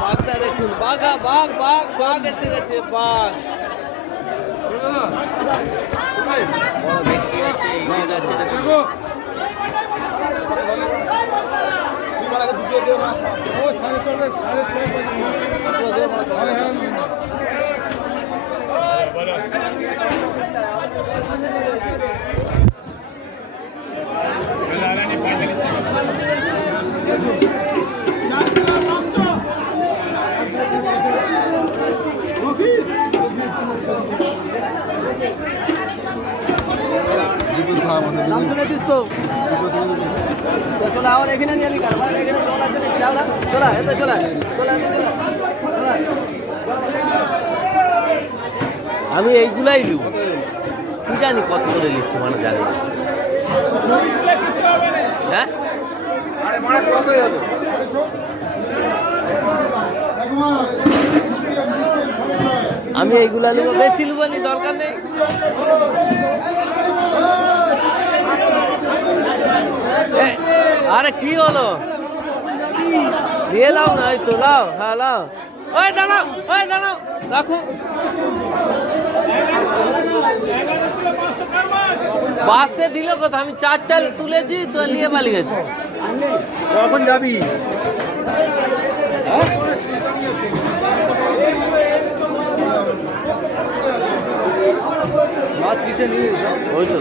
বাঘটা দেখুন, বাঘ বাঘ এসে গেছে, বাঘ বড় ভেটকি আছে, ইলিশ আছে দেখুন। আমি এইগুলাই নিব, কি জানি কত করে নিচ্ছি মানে জানি না। হ্যাঁ আমি এইগুলা নেবো, বেশি নেবো নি, দরকার নেই। আরে কি হলো, দিয়ে লাও না, এই তো লাও, হ্যাঁ লাও। ওই দাঁড়াও, রাখো। বাঁচতে দিল কথা, আমি 4টা তুলেছি তো নিয়ে পালিয়ে গেছে। কখন যাবি? ওই তো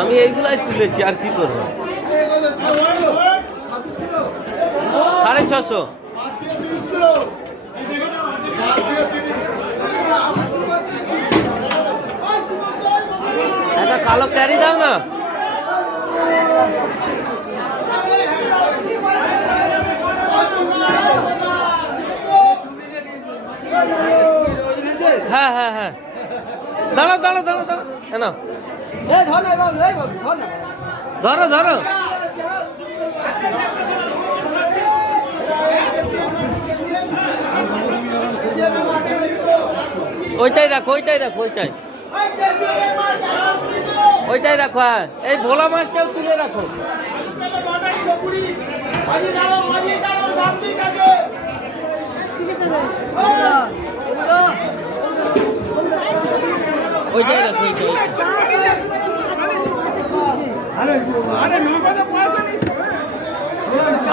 আমি এইগুলাই তুলেছি, আর কি করবো। 650। একটা কালো ক্যারি দাও না। হ্যাঁ দাঁড়াও হ্যাঁ ধরো। ওইটাই রাখো। হ্যাঁ, এই ভোলা মাছটাও তুলে রাখো। ওইটাই রাখো।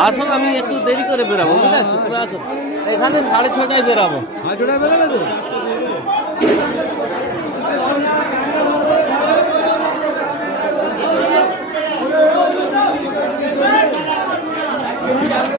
আসুন, আমি একটু দেরি করে বেরাবো, বুঝতে পারছো? তুমি আসো, এখানে 6:30টায় বেরাবো।